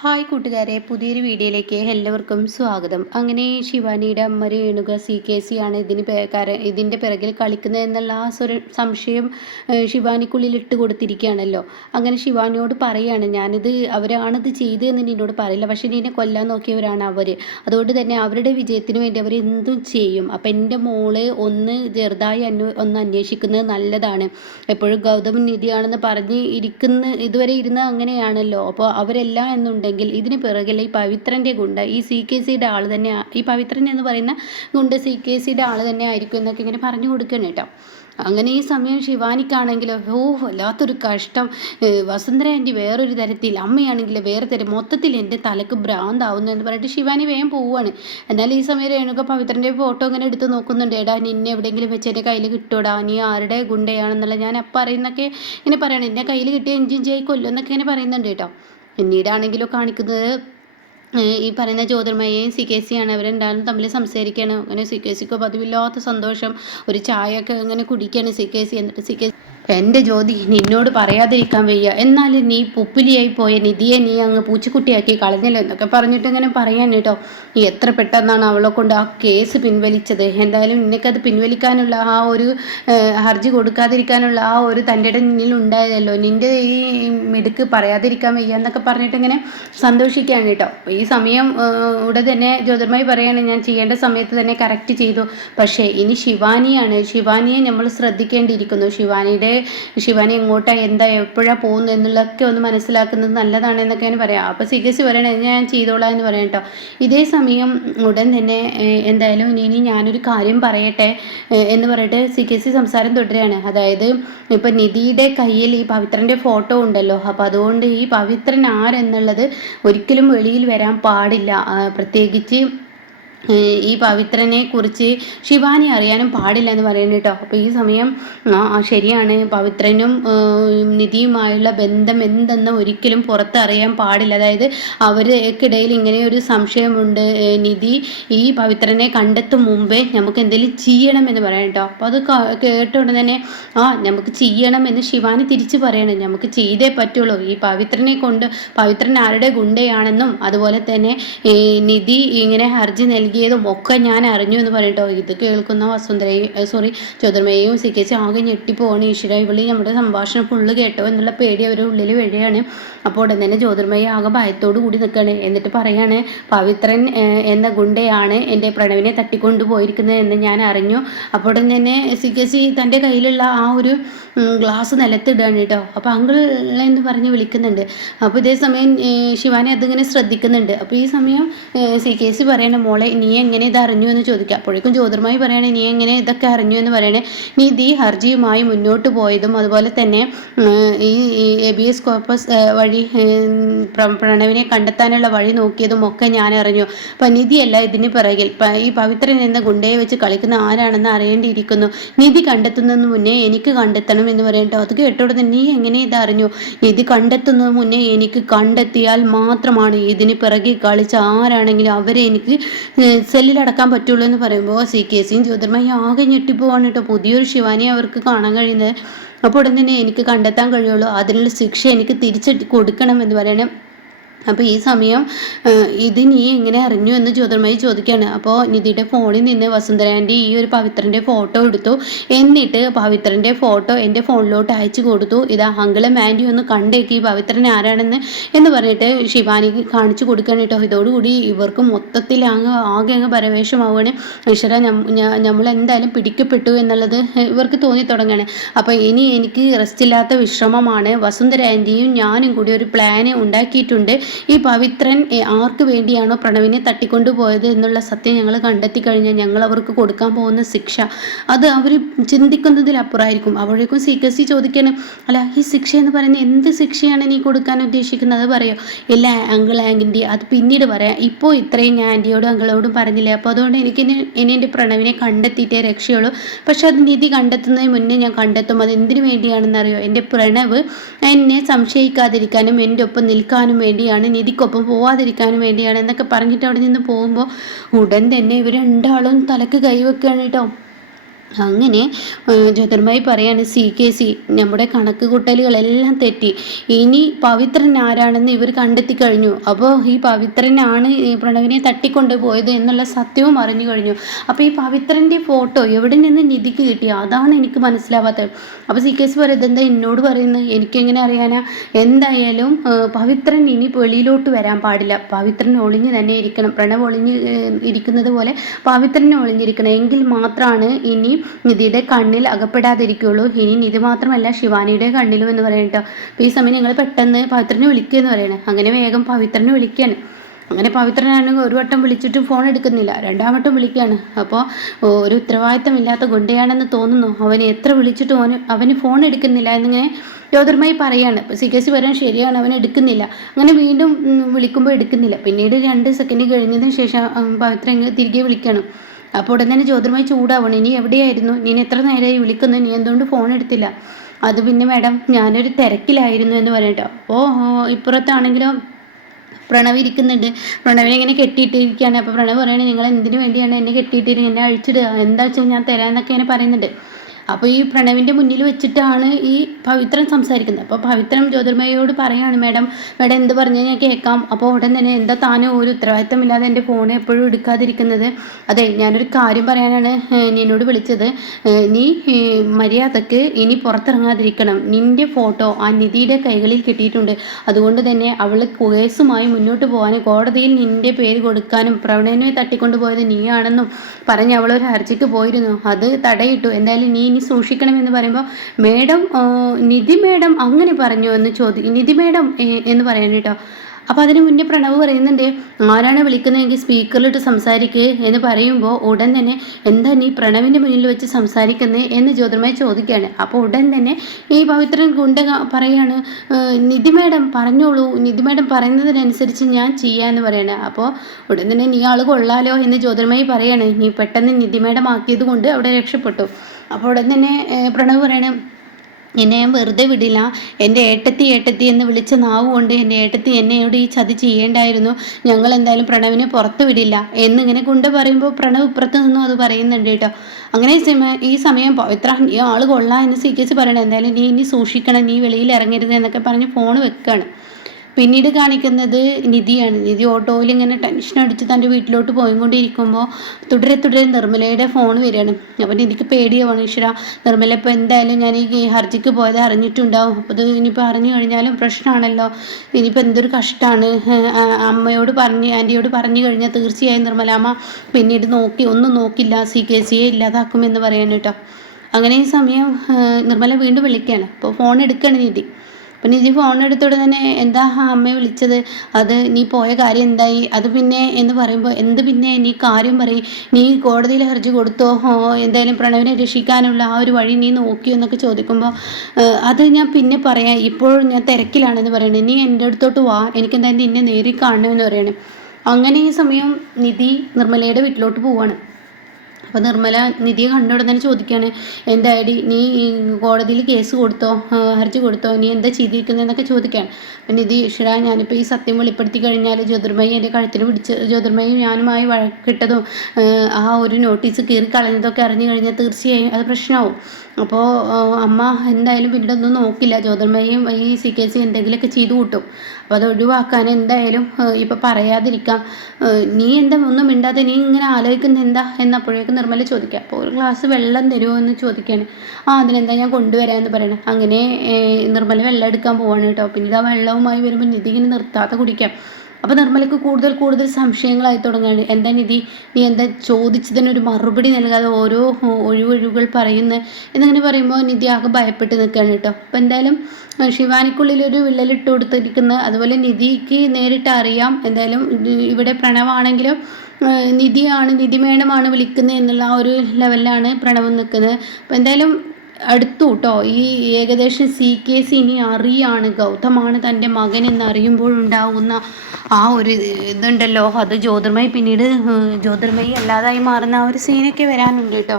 Hi കൂട്ടുകാരെ, പുതിയൊരു വീഡിയോയിലേക്ക് എല്ലാവർക്കും സ്വാഗതം. അങ്ങനെ ശിവാനിയുടെ അമ്മ രേണുക CKC ആണ് ഇതിൻ്റെ പിറകിൽ കളിക്കുന്നത് എന്നുള്ള ആ സംശയം ശിവാനിക്കുള്ളിൽ ഇട്ട് കൊടുത്തിരിക്കുകയാണല്ലോ. അങ്ങനെ ശിവാനിയോട് പറയാണ്, ഞാനിത് അവരാണിത് ചെയ്തതെന്ന് നിന്നോട് പറയില്ല, പക്ഷെ നിന്നെ കൊല്ലാൻ നോക്കിയവരാണ് അവർ. അതുകൊണ്ട് തന്നെ അവരുടെ വിജയത്തിന് വേണ്ടി അവർ എന്തും ചെയ്യും. അപ്പം എൻ്റെ മോള് ഒന്ന് ചെറുതായി ഒന്ന് അന്വേഷിക്കുന്നത് നല്ലതാണ്. എപ്പോഴും ഗൗതം നിധിയാണെന്ന് പറഞ്ഞ് ഇതുവരെ ഇരുന്ന് അങ്ങനെയാണല്ലോ. അപ്പോൾ അവരെല്ലാം എന്നുണ്ടെങ്കിൽ ഇതിന് പിറകിൽ ഈ പവിത്രൻ്റെ ഗുണ്ട, ഈ CKCയുടെ ആൾ തന്നെ, ഈ പവിത്രൻ എന്ന് പറയുന്ന ഗുണ്ട CKCയുടെ ആൾ തന്നെ ആയിരിക്കും എന്നൊക്കെ ഇങ്ങനെ പറഞ്ഞു കൊടുക്കണം കേട്ടോ. അങ്ങനെ ഈ സമയം ശിവാനിക്കാണെങ്കിലോ വല്ലാത്തൊരു കഷ്ടം. വസുന്ധര ആൻറ്റി വേറൊരു തരത്തിൽ, അമ്മയാണെങ്കിൽ വേറെ തരം, മൊത്തത്തിൽ എൻ്റെ തലക്ക് ഭ്രാന്താവുന്നു എന്ന് പറഞ്ഞിട്ട് ശിവാനി വേഗം പോവുകയാണ്. എന്നാൽ ഈ സമയം രേണുക പവിത്രൻ്റെ ഫോട്ടോ ഇങ്ങനെ എടുത്ത് നോക്കുന്നുണ്ട്. എടാ, നിന്നെ എവിടെയെങ്കിലും വെച്ച് എൻ്റെ കയ്യിൽ കിട്ടുമോടാ, നീ ആരുടെ ഗുണ്ടയാണെന്നുള്ള ഞാൻ അപ്പം അറിയുന്നൊക്കെ ഇങ്ങനെ പറയണം. എന്നെ കയ്യിൽ കിട്ടിയ എഞ്ചിൻ ചെയ്യി കൊല്ലും എന്നൊക്കെ ഇങ്ങനെ പറയുന്നുണ്ട് കേട്ടോ. പിന്നീടാണെങ്കിലോ കാണിക്കുന്നത് ഈ പറയുന്ന ജ്യോതിർമയെയും CKC ആണ്. അവരെന്തായാലും തമ്മിൽ സംസാരിക്കുകയാണ്. അങ്ങനെ CKCക്ക് പതിവില്ലാത്ത സന്തോഷം. ഒരു ചായയൊക്കെ ഇങ്ങനെ കുടിക്കുകയാണ് CKC. എന്നിട്ട് CKC, എൻ്റെ ജ്യോതി, നിന്നോട് പറയാതിരിക്കാൻ വയ്യ, എന്നാലും നീ പുപ്പിലിയായി പോയ നിധിയെ നീ അങ്ങ് പൂച്ചക്കുട്ടിയാക്കി കളഞ്ഞല്ലോ എന്നൊക്കെ പറഞ്ഞിട്ട് ഇങ്ങനെ പറയാൻ കേട്ടോ. നീ എത്ര പെട്ടെന്നാണ് അവളെ കൊണ്ട് ആ കേസ് പിൻവലിച്ചത്. എന്തായാലും നിനക്കത് പിൻവലിക്കാനുള്ള ആ ഒരു ഹർജി കൊടുക്കാതിരിക്കാനുള്ള ആ ഒരു തൻ്റെ നിന്നിൽ ഉണ്ടായതല്ലോ. നിൻ്റെ ഈ മിടുക്ക് പറയാതിരിക്കാൻ വയ്യ എന്നൊക്കെ പറഞ്ഞിട്ട് ഇങ്ങനെ സന്തോഷിക്കുകയാണ് കേട്ടോ. ഈ സമയം ഇവിടെ തന്നെ ജ്യോതിർമയി പറയാണ്, ഞാൻ ചെയ്യേണ്ട സമയത്ത് തന്നെ കറക്റ്റ് ചെയ്തു. പക്ഷേ ഇനി ശിവാനിയെ നമ്മൾ ശ്രദ്ധിക്കേണ്ടിയിരിക്കുന്നു. ശിവാനി എങ്ങോട്ടാണ്, എന്താ, എപ്പോഴാണ് പോകുന്നത് എന്നുള്ളതൊക്കെ ഒന്ന് മനസ്സിലാക്കുന്നത് നല്ലതാണ് എന്നൊക്കെയാണ് പറയാം. അപ്പോൾ CKC പറയണേ, ഞാൻ ചെയ്തോളാം എന്ന് പറയാം കേട്ടോ. ഇതേ സമയം ഉടൻ തന്നെ എന്തായാലും ഇനി ഞാനൊരു കാര്യം പറയട്ടെ എന്ന് പറഞ്ഞിട്ട് CKC സംസാരം തുടരുകയാണ്. അതായത് ഇപ്പം നിധിയുടെ കയ്യിൽ ഈ പവിത്രൻ്റെ ഫോട്ടോ ഉണ്ടല്ലോ. അപ്പോൾ അതുകൊണ്ട് ഈ പവിത്രൻ ആരെന്നുള്ളത് ഒരിക്കലും വെളിയിൽ വരാൻ പാടില്ല. പ്രത്യേകിച്ച് ഈ പവിത്രനെ കുറിച്ച് ശിവാനി അറിയാനും പാടില്ല എന്ന് പറയുന്നത് കേട്ടോ. അപ്പോൾ ഈ സമയം ശരിയാണ്, പവിത്രനും നിധിയുമായുള്ള ബന്ധം എന്തെന്ന് ഒരിക്കലും പുറത്തറിയാൻ പാടില്ല. അതായത് അവർക്കിടയിൽ ഇങ്ങനെ ഒരു സംശയമുണ്ട്. നിധി ഈ പവിത്രനെ കണ്ടെത്തും മുമ്പേ നമുക്ക് എന്തെങ്കിലും ചെയ്യണമെന്ന് പറയാം കേട്ടോ. അപ്പോൾ അത് കേട്ട ഉടനെ തന്നെ നമുക്ക് ചെയ്യണമെന്ന് ശിവാനി തിരിച്ച് പറയണം. നമുക്ക് ചെയ്തേ പറ്റുള്ളൂ. ഈ പവിത്രൻ ആരുടെ ഗുണ്ടയാണെന്നും അതുപോലെ തന്നെ നിധി ഇങ്ങനെ ഹർജി നൽകിയതും ഒക്കെ ഞാൻ അറിഞ്ഞു എന്ന് പറയട്ടോ. ഇത് കേൾക്കുന്ന ജ്യോതിർമയെയും CKC ആകെ ഞെട്ടിപ്പോവാണ്. ഈശ്വര, ഇവളി നമ്മുടെ സംഭാഷണം ഫുള്ള് കേട്ടോ എന്നുള്ള പേടി അവരുടെ ഉള്ളിൽ വരികയാണ്. അപ്പോൾ ഉടൻ തന്നെ ജ്യോതിർമയി ആകെ ഭയത്തോടു കൂടി നിൽക്കുകയാണ്. എന്നിട്ട് പറയാണ്, പവിത്രൻ എന്ന ഗുണ്ടയാണ് എൻ്റെ പ്രണവിനെ തട്ടിക്കൊണ്ടുപോയിരിക്കുന്നത് എന്ന് ഞാൻ അറിഞ്ഞു. അപ്പോൾ ഉടൻ തന്നെ CKC തൻ്റെ കയ്യിലുള്ള ആ ഒരു ഗ്ലാസ് നിലത്തിടുകയാണ് കേട്ടോ. അപ്പോൾ അങ്കിൾ എന്ന് പറഞ്ഞ് വിളിക്കുന്നുണ്ട്. അപ്പോൾ ഇതേ സമയം ശിവാനി അതിങ്ങനെ ശ്രദ്ധിക്കുന്നുണ്ട്. അപ്പോൾ ഈ സമയം CKC പറയണ, മോളെ നീ എങ്ങനെ ഇത് അറിഞ്ഞു എന്ന് ചോദിക്കുക. അപ്പോഴേക്കും ജ്യോതിർമയി പറയണേ, നീ എങ്ങനെ ഇതൊക്കെ അറിഞ്ഞു എന്ന് പറയണേ. നീ ഈ ഹർജിയുമായി മുന്നോട്ട് പോയതും അതുപോലെ തന്നെ ഈ ABS കോർപ്പസ് വഴി പ്രണവിനെ കണ്ടെത്താനുള്ള വഴി നോക്കിയതും ഒക്കെ ഞാൻ അറിഞ്ഞു. അപ്പം നിധിയല്ല ഇതിന് പിറകിൽ, ഈ പവിത്രൻ എന്ന ഗുണ്ടയെ വെച്ച് കളിക്കുന്ന ആരാണെന്ന് അറിയേണ്ടിയിരിക്കുന്നു. നിധി കണ്ടെത്തുന്നതിന് മുന്നേ എനിക്ക് കണ്ടെത്തണം എന്ന് പറയട്ടോ. അത് കേട്ടോടെ നീ എങ്ങനെ ഇത് അറിഞ്ഞു? നിധി കണ്ടെത്തുന്നതിന് മുന്നേ എനിക്ക് കണ്ടെത്തിയാൽ മാത്രമാണ് ഇതിന് പിറകിൽ കളിച്ച ആരാണെങ്കിലും അവരെ എനിക്ക് സെല്ലിലടക്കാൻ പറ്റുള്ളൂ എന്ന് പറയുമ്പോൾ CKCയും ജ്യോതിർമയും ആകെ ഞെട്ടിപ്പോവാണ് കേട്ടോ. പുതിയൊരു ശിവാനിയെ അവർക്ക് കാണാൻ കഴിയുന്നത്. അപ്പോൾ ഉടൻ തന്നെ എനിക്ക് കണ്ടെത്താൻ കഴിയുള്ളൂ, അതിനുള്ള ശിക്ഷ എനിക്ക് തിരിച്ചു കൊടുക്കണം എന്ന് പറയണം. അപ്പോൾ ഈ സമയം ഇത് നീ എങ്ങനെ അറിഞ്ഞു എന്ന് ജ്യോതിർമയി ചോദിക്കുകയാണ്. അപ്പോൾ നിധിയുടെ ഫോണിൽ നിന്ന് വസുന്ധര ആൻറ്റി ഈ ഒരു പവിത്രൻ്റെ ഫോട്ടോ എടുത്തു. എന്നിട്ട് പവിത്രൻ്റെ ഫോട്ടോ എൻ്റെ ഫോണിലോട്ട് അയച്ചു കൊടുത്തു. ഇതാ അങ്കിളും ആൻറ്റി ഒന്ന് കണ്ടേക്ക് ഈ പവിത്രൻ ആരാണെന്ന് എന്ന് പറഞ്ഞിട്ട് ശിവാനിക്ക് കാണിച്ചു കൊടുക്കുകയാണ് കേട്ടോ. ഇതോടുകൂടി ഇവർക്ക് മൊത്തത്തിൽ ആകെ അങ്ങ് പരവേശമാവുകയാണ്. ഈശ്വര, നമ്മൾ എന്തായാലും പിടിക്കപ്പെട്ടു എന്നുള്ളത് ഇവർക്ക് തോന്നി തുടങ്ങുകയാണ്. അപ്പോൾ ഇനി എനിക്ക് റെസ്റ്റില്ലാത്ത വിശ്രമമാണ്. വസുന്ധര ആൻറ്റിയും ഞാനും കൂടി ഒരു പ്ലാന് ഉണ്ടാക്കിയിട്ടുണ്ട്. ഈ പവിത്രൻ ആർക്ക് വേണ്ടിയാണോ പ്രണവിനെ തട്ടിക്കൊണ്ടുപോയത് എന്നുള്ള സത്യം ഞങ്ങൾ കണ്ടെത്തി കഴിഞ്ഞാൽ ഞങ്ങൾ അവർക്ക് കൊടുക്കാൻ പോകുന്ന ശിക്ഷ അത് അവർ ചിന്തിക്കുന്നതിലപ്പുറമായിരിക്കും. അപ്പോഴേക്കും CKC ചോദിക്കണം, അല്ല ഈ ശിക്ഷ എന്ന് പറയുന്നത് എന്ത് ശിക്ഷയാണ് നീ കൊടുക്കാൻ ഉദ്ദേശിക്കുന്നത്, അത് പറയോ? ഇല്ല അങ്കിൾ ആൻറ്റി, അത് പിന്നീട് പറയാം. ഇപ്പോൾ ഇത്രയും ഞാൻ ആൻറ്റിയോടും അങ്കിളോടും പറഞ്ഞില്ലേ. അപ്പോൾ അതുകൊണ്ട് ഇനി എൻ്റെ പ്രണവിനെ കണ്ടെത്തിയിട്ടേ രക്ഷയുള്ളൂ. പക്ഷെ അത് നിധി കണ്ടെത്തുന്നതിന് മുന്നേ ഞാൻ കണ്ടെത്തും. അത് എന്തിനു വേണ്ടിയാണെന്നറിയോ? എൻ്റെ പ്രണവ് എന്നെ സംശയിക്കാതിരിക്കാനും എൻ്റെ ഒപ്പം നിൽക്കാനും വേണ്ടിയാണ്, നിധിക്കൊപ്പം പോവാതിരിക്കാനും വേണ്ടിയാണ് എന്നൊക്കെ പറഞ്ഞിട്ട് അവിടെ നിന്ന് പോകുമ്പോൾ ഉടൻ തന്നെ ഇവർ രണ്ടാളും തലക്ക് കൈവെക്കുകയാണ് കേട്ടോ. അങ്ങനെ ജ്യോതിർമയി പറയാണ് CKC നമ്മുടെ കണക്ക് കൂട്ടലുകളെല്ലാം തെറ്റി. ഇനി പവിത്രൻ ആരാണെന്ന് ഇവർ കണ്ടെത്തി കഴിഞ്ഞു. അപ്പോൾ ഈ പവിത്രനാണ് ഈ പ്രണവിനെ തട്ടിക്കൊണ്ടുപോയത് എന്നുള്ള സത്യവും അറിഞ്ഞു കഴിഞ്ഞു. അപ്പോൾ ഈ പവിത്രൻ്റെ ഫോട്ടോ എവിടെ നിന്ന് നിധിക്ക് കിട്ടി? അതാണ് എനിക്ക് മനസ്സിലാവാത്തത്. അപ്പോൾ CKC പറയും, ഇതെന്താ എന്നോട് പറയുന്നത്? എനിക്കെങ്ങനെ അറിയാനാ? എന്തായാലും പവിത്രൻ ഇനി വെളിയിലോട്ട് വരാൻ പാടില്ല. പവിത്രൻ ഒളിഞ്ഞു തന്നെ ഇരിക്കണം. പ്രണവ് ഒളിഞ്ഞ് ഇരിക്കുന്നത് പോലെ പവിത്രനെ ഒളിഞ്ഞിരിക്കണം. എങ്കിൽ മാത്രമാണ് ഇനി നിധിയുടെ കണ്ണിൽ അകപ്പെടാതിരിക്കുള്ളൂ. ഇനി നിധി മാത്രമല്ല ശിവാനിയുടെ കണ്ണിലും എന്ന് പറയും കേട്ടോ. അപ്പോൾ ഈ സമയം നിങ്ങൾ പെട്ടെന്ന് പവിത്രനെ വിളിക്കുക എന്ന് പറയണേ. അങ്ങനെ വേഗം പവിത്രനെ വിളിക്കുകയാണ്. അങ്ങനെ പവിത്രനാണെങ്കിൽ ഒരു വട്ടം വിളിച്ചിട്ടും ഫോൺ എടുക്കുന്നില്ല, രണ്ടാം വട്ടം വിളിക്കുകയാണ്. അപ്പോൾ ഒരു ഉത്തരവാദിത്തമില്ലാത്ത ഗുണ്ടയാണെന്ന് തോന്നുന്നു. അവന് എത്ര വിളിച്ചിട്ടും അവന് ഫോൺ എടുക്കുന്നില്ല എന്നിങ്ങനെ ജ്യോതിർമയി പറയാണ്. അപ്പോൾ CKC പറയാൻ ശരിയാണ്, അവൻ എടുക്കുന്നില്ല. അങ്ങനെ വീണ്ടും വിളിക്കുമ്പോൾ എടുക്കുന്നില്ല. പിന്നീട് 2 സെക്കൻഡ് കഴിഞ്ഞതിന് ശേഷം പവിത്ര തിരികെ വിളിക്കണം. അപ്പോൾ ഉടൻ തന്നെ ജ്യോതിർമയി ചൂടാവണം. ഇനി എവിടെയായിരുന്നു? നീ എത്ര നേരമായി വിളിക്കുന്നു? നീ എന്തുകൊണ്ട് ഫോൺ എടുത്തില്ല? അത് പിന്നെ മാഡം ഞാനൊരു തിരക്കിലായിരുന്നു എന്ന് പറയട്ടോ. അപ്പോൾ ഇപ്പുറത്താണെങ്കിലോ പ്രണവ് ഇരിക്കുന്നുണ്ട്. പ്രണവിനെ ഇങ്ങനെ കെട്ടിയിട്ടിരിക്കുകയാണ്. അപ്പോൾ പ്രണവ് പറയുകയാണ്, നിങ്ങൾ എന്തിനു വേണ്ടിയാണ് എന്നെ കെട്ടിയിട്ടിരിക്കുന്നത്? എന്നെ അഴിച്ചിടുക, എന്താ വെച്ചാൽ ഞാൻ തരാമെന്നൊക്കെ ഇങ്ങനെ പറയുന്നുണ്ട്. അപ്പോൾ ഈ പ്രണവിൻ്റെ മുന്നിൽ വെച്ചിട്ടാണ് ഈ പവിത്രൻ സംസാരിക്കുന്നത്. അപ്പോൾ പവിത്രൻ ജ്യോതിർമയോട് പറയാണ്, മാഡം എന്ത് പറഞ്ഞാൽ ഞാൻ കേൾക്കാം. അപ്പോൾ ഉടൻ തന്നെ എന്താ താനും ഒരു ഉത്തരവാദിത്തമില്ലാതെ എൻ്റെ ഫോൺ എപ്പോഴും എടുക്കാതിരിക്കുന്നത്? അതെ, ഞാനൊരു കാര്യം പറയാനാണ് നിന്നോട് വിളിച്ചത്. നീ മര്യാദക്ക് ഇനി പുറത്തിറങ്ങാതിരിക്കണം. നിൻ്റെ ഫോട്ടോ ആ നിധിയുടെ കൈകളിൽ കിട്ടിയിട്ടുണ്ട്. അതുകൊണ്ട് തന്നെ അവൾ കേസുമായി മുന്നോട്ട് പോകാനും കോടതിയിൽ നിൻ്റെ പേര് കൊടുക്കാനും പ്രണവിനെ തട്ടിക്കൊണ്ടുപോയത് നീയാണെന്നും പറഞ്ഞ് അവളൊരു ഹർജിക്ക് പോയിരുന്നു. അത് തടയിട്ടു. എന്തായാലും നീ സൂക്ഷിക്കണമെന്ന് പറയുമ്പോൾ നിധി മേഡം അങ്ങനെ പറഞ്ഞു എന്ന് നിധി മേഡം എന്ന് പറയാൻ കേട്ടോ. അപ്പോൾ അതിന് മുന്നേ പ്രണവ് പറയുന്നുണ്ട്, ആരാണ് വിളിക്കുന്നതെങ്കിൽ സ്പീക്കറിലിട്ട് സംസാരിക്കുക എന്ന് പറയുമ്പോൾ ഉടൻ തന്നെ എന്താ നീ പ്രണവിൻ്റെ മുന്നിൽ വെച്ച് സംസാരിക്കുന്നത് എന്ന് ജ്യോതിർമയി ചോദിക്കുകയാണ്. അപ്പോൾ ഉടൻ തന്നെ ഈ പവിത്രൻ ഗുണ്ട പറയാണ്, നിധി മേഡം പറഞ്ഞോളൂ, നിധി മേഡം പറയുന്നതിനനുസരിച്ച് ഞാൻ ചെയ്യാമെന്ന് പറയാണ്. അപ്പോൾ ഉടൻ തന്നെ നീ ആൾ കൊള്ളാലോ എന്ന് ജ്യോതിർമയി പറയാണ്. നീ പെട്ടെന്ന് നിധി മേഡം ആക്കിയത് കൊണ്ട് അവിടെ രക്ഷപ്പെട്ടു. അപ്പോൾ ഉടൻ തന്നെ പ്രണവ് പറയണം, എന്നെ ഞാൻ വെറുതെ വിടില്ല. എൻ്റെ ഏട്ടത്തി എന്ന് വിളിച്ച നാവ് കൊണ്ട് എൻ്റെ ഏട്ടത്തി എന്നോട് ഈ ചതി ചെയ്യേണ്ടായിരുന്നു. ഞങ്ങൾ എന്തായാലും പ്രണവിനെ പുറത്ത് വിടില്ല എന്നിങ്ങനെ ഗുണ്ട പറയുമ്പോൾ പ്രണവ് ഇപ്പുറത്ത് നിന്നും അത് പറയുന്നുണ്ട് കേട്ടോ. അങ്ങനെ ഈ സമയം പവിത്ര നീ ആൾ കൊള്ളാം എന്ന് CKC പറയണം. എന്തായാലും നീ ഇനി സൂക്ഷിക്കണം, നീ വെളിയിൽ ഇറങ്ങരുത് എന്നൊക്കെ പറഞ്ഞ് ഫോൺ വെക്കുകയാണ്. പിന്നീട് കാണിക്കുന്നത് നിധിയാണ്. നിധി ഓട്ടോയിൽ ഇങ്ങനെ ടെൻഷൻ അടിച്ച് തൻ്റെ വീട്ടിലോട്ട് പോയിക്കൊണ്ടിരിക്കുമ്പോൾ തുടരെ നിർമ്മലയുടെ ഫോൺ വരികയാണ്. അപ്പോൾ നിധിക്ക് പേടിയാവാണ്. ഈശ്വര, നിർമ്മല ഇപ്പോൾ എന്തായാലും ഞാൻ ഈ ഹർജിക്ക് പോയത് അറിഞ്ഞിട്ടുണ്ടാവും. അപ്പോൾ ഇത് ഇനിയിപ്പോൾ അറിഞ്ഞു കഴിഞ്ഞാലും പ്രശ്നമാണല്ലോ. ഇനിയിപ്പോൾ എന്തൊരു കഷ്ടമാണ്. ആൻറ്റിയോട് പറഞ്ഞു കഴിഞ്ഞാൽ തീർച്ചയായും നിർമ്മലാമ്മ പിന്നീട് ഒന്നും നോക്കില്ല, CKCയെ ഇല്ലാതാക്കുമെന്ന് പറയാൻ കേട്ടോ. അങ്ങനെ ഈ സമയം നിർമ്മല വീണ്ടും വിളിക്കുകയാണ്. അപ്പോൾ ഫോൺ എടുക്കുകയാണ് നിധി. അപ്പം നിധി ഫോൺ എടുത്തോടെ തന്നെ എന്താ അമ്മയെ വിളിച്ചത്, അത് നീ പോയ കാര്യം എന്തായി, അത് പിന്നെ എന്ന് പറയുമ്പോൾ എന്ത് പിന്നെ, നീ കാര്യം പറയും, നീ കോടതിയിൽ ഹർജി കൊടുത്തോ, എന്തായാലും പ്രണവിനെ രക്ഷിക്കാനുള്ള ആ ഒരു വഴി നീ നോക്കിയോ എന്നൊക്കെ ചോദിക്കുമ്പോൾ അത് ഞാൻ പിന്നെ പറയാം, ഇപ്പോൾ ഞാൻ തിരക്കിലാണെന്ന് പറയണേ, നീ എൻ്റെ അടുത്തോട്ട് വാ, എനിക്കെന്തായാലും നിന്നെ നേരിൽ കാണണമെന്ന് പറയണേ. അങ്ങനെ ഈ സമയം നിധി നിർമ്മലയുടെ വീട്ടിലോട്ട് പോവാണ്. അപ്പോൾ നിർമ്മല നിധിയെ കണ്ടോടെ തന്നെ ചോദിക്കുകയാണ്, എന്തായാലും നീ കോടതിയിൽ കേസ് കൊടുത്തോ, ഹർജി കൊടുത്തോ, നീ എന്താ ചെയ്തിരിക്കുന്നതെന്നൊക്കെ ചോദിക്കുകയാണ്. അപ്പം നിധി, ഈശ്വര, ഞാനിപ്പോൾ ഈ സത്യം വെളിപ്പെടുത്തി കഴിഞ്ഞാൽ ജ്യോതിർമയി എൻ്റെ കഴുത്തിൽ പിടിച്ച് ജ്യോതിർമയും ഞാനുമായി വഴക്കിട്ടതും ആ ഒരു നോട്ടീസ് കീറിക്കളഞ്ഞതൊക്കെ അറിഞ്ഞു കഴിഞ്ഞാൽ തീർച്ചയായും അത് പ്രശ്നമാവും. അപ്പോൾ അമ്മ എന്തായാലും പിന്നീട് ഒന്നും നോക്കില്ല, ജ്യോതിർമയും ഈ CKC എന്തെങ്കിലുമൊക്കെ ചെയ്തു കൂട്ടും. അപ്പോൾ അത് ഒഴിവാക്കാൻ എന്തായാലും ഇപ്പോൾ പറയാതിരിക്കാം. നീ എന്താ ഒന്നും മിണ്ടാതെ നീ ഇങ്ങനെ ആലോചിക്കുന്നത് എന്താ എന്നപ്പോഴേക്കും നിർമ്മല ചോദിക്കുക. അപ്പോൾ ഒരു ഗ്ലാസ് വെള്ളം തരുമോ എന്ന് ചോദിക്കുകയാണ്. അതിനെന്താ ഞാൻ കൊണ്ടുവരാമെന്ന് പറയണേ. അങ്ങനെ നിർമ്മല വെള്ളം എടുക്കാൻ പോവാണ് കേട്ടോ. പിന്നീട് ആ വെള്ളവുമായി വരുമ്പോൾ നിധി ഇങ്ങനെ നിർത്താതെ കുടിക്കാം. അപ്പോൾ നിർമ്മലയ്ക്ക് കൂടുതൽ സംശയങ്ങളായി തുടങ്ങുകയാണ്. എന്താ നിധി, നീ എന്താ ചോദിച്ചതിനൊരു മറുപടി നൽകാതെ ഓരോ ഒഴിവുകൾ പറയുന്നത് എന്നിങ്ങനെ പറയുമ്പോൾ നിധി ആകെ ഭയപ്പെട്ട് നിൽക്കുകയാണ് കേട്ടോ. അപ്പോൾ എന്തായാലും ശിവാനിക്കുള്ളിലൊരു വിള്ളലിട്ട് കൊടുത്തിരിക്കുന്ന, അതുപോലെ നിധിക്ക് നേരിട്ട് അറിയാം എന്തായാലും ഇവിടെ പ്രണവാണെങ്കിലും നിധി മേഡമാണ് വിളിക്കുന്നത് എന്നുള്ള ആ ഒരു ലെവലിലാണ് പ്രണവ് നിൽക്കുന്നത്. അപ്പോൾ എന്തായാലും അടുത്തു കേട്ടോ. ഈ ഏകദേശം CKC ഇനി അറിയാണ് ഗൗതമാണ് തൻ്റെ മകൻ എന്നറിയുമ്പോഴുണ്ടാകുന്ന ആ ഒരു ഇതുണ്ടല്ലോ, അത് ജ്യോതിർമയി പിന്നീട് ജ്യോതിർമയി അല്ലാതായി മാറുന്ന ആ ഒരു സീനൊക്കെ വരാനുണ്ട് കേട്ടോ.